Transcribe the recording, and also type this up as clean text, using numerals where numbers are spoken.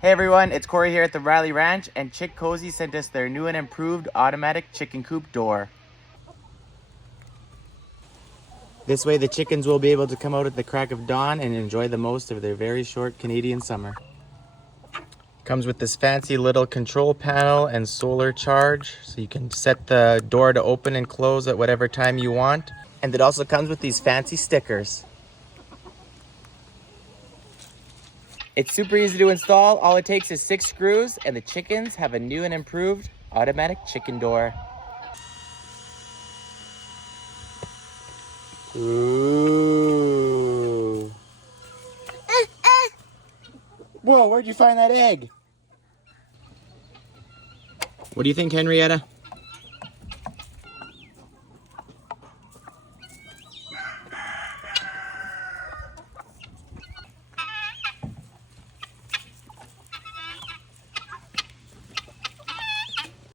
Hey everyone, it's Corey here at the Rylee Ranch, and Chickcozy sent us their new and improved automatic chicken coop door. This way the chickens will be able to come out at the crack of dawn and enjoy the most of their very short Canadian summer. Comes with this fancy little control panel and solar charge, so you can set the door to open and close at whatever time you want. And it also comes with these fancy stickers. It's super easy to install. All it takes is 6 screws, and the chickens have a new and improved automatic chicken door. Ooh. Whoa, where'd you find that egg? What do you think, Henrietta?